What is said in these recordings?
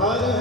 ਹਰ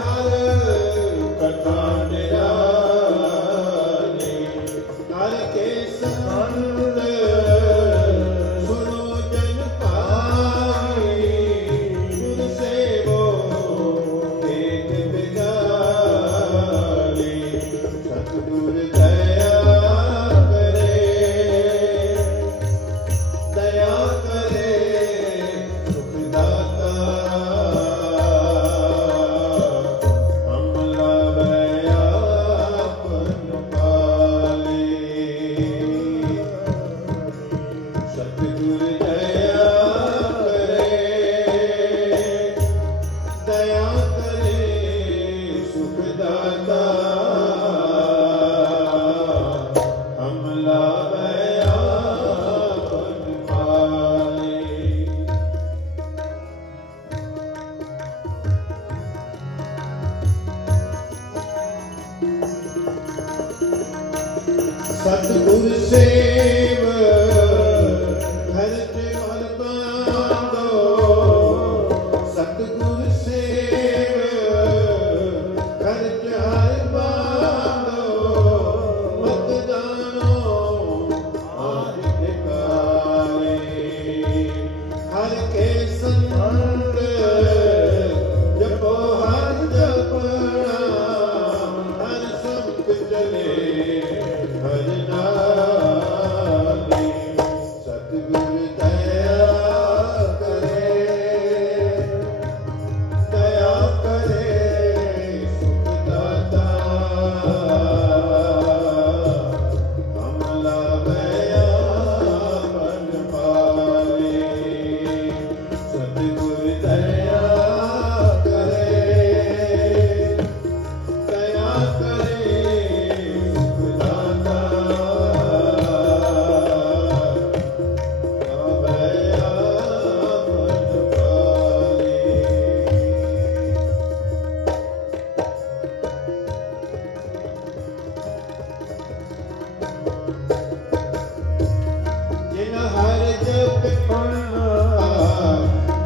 ਵਿਪਨ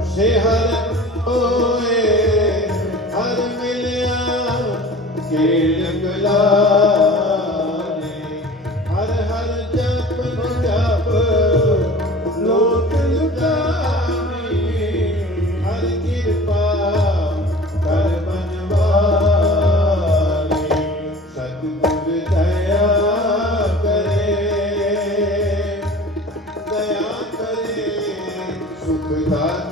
ਸੇ ਹਰ ਹੋਏ ਹਰ ਮਿਲਿਆ ਕੇਲ ਗਲਾਨੇ ਹਰ ਹਰ ਜਪ ਜਪ ਲੋਕ ਲੁਟਾਨੇ ਹਰ ਕਿਰਪਾ ਕਰ ਮਨਵਾਨੇ ਸਤਿਗੁਰ ਜੈ Bogotá